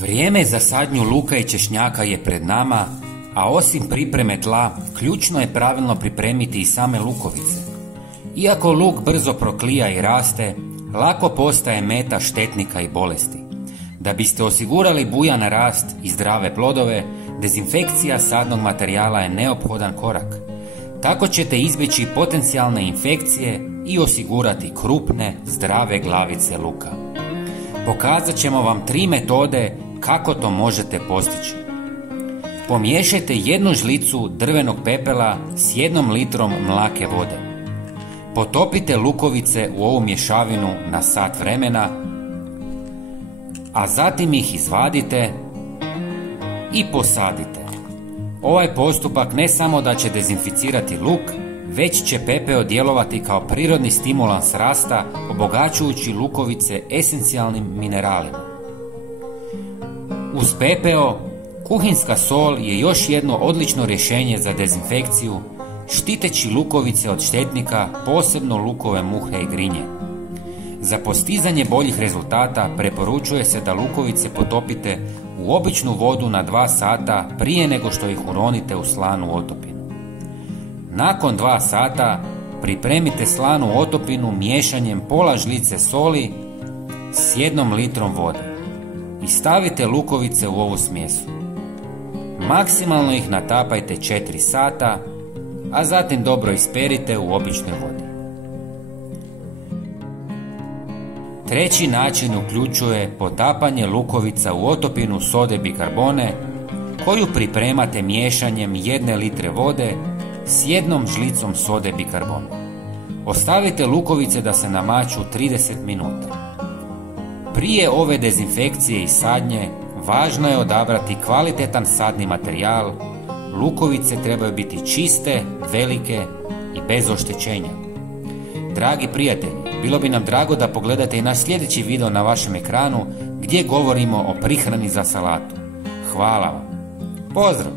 Vrijeme za sadnju luka i češnjaka je pred nama, a osim pripreme tla, ključno je pravilno pripremiti i same lukovice. Iako luk brzo proklija i raste, lako postaje meta štetnika i bolesti. Da biste osigurali bujan rast i zdrave plodove, dezinfekcija sadnog materijala je neophodan korak. Tako ćete izbjeći potencijalne infekcije i osigurati krupne, zdrave glavice luka. Pokazat ćemo vam 3 metode kako to možete postići. Pomiješajte 1 žlicu drvenog pepela s 1 litrom mlake vode. Potopite lukovice u ovu mješavinu na sat vremena, a zatim ih izvadite i posadite. Ovaj postupak ne samo da će dezinficirati luk, već će pepeo djelovati kao prirodni stimulans rasta, obogaćujući lukovice esencijalnim mineralima. Uz pepeo, kuhinska sol je još jedno odlično rješenje za dezinfekciju, štiteći lukovice od štetnika, posebno lukove muhe i grinje. Za postizanje boljih rezultata preporučuje se da lukovice potopite u običnu vodu na 2 sata prije nego što ih uronite u slanu otopinu. Nakon 2 sata pripremite slanu otopinu miješanjem pola žlice soli s 1 litrom vode i stavite lukovice u ovu smjesu. Maksimalno ih natapajte 4 sata, a zatim dobro isperite u običnoj vodi. Treći način uključuje potapanje lukovica u otopinu sode bikarbone, koju pripremate miješanjem 1 litre vode s 1 žlicom sode bikarbone. Ostavite lukovice da se namaču 30 minuta. Prije ove dezinfekcije i sadnje, važno je odabrati kvalitetan sadni materijal. Lukovice trebaju biti čiste, velike i bez oštećenja. Dragi prijatelji, bilo bi nam drago da pogledate i naš sljedeći video na vašem ekranu gdje govorimo o prihrani za salatu. Hvala vam. Pozdrav!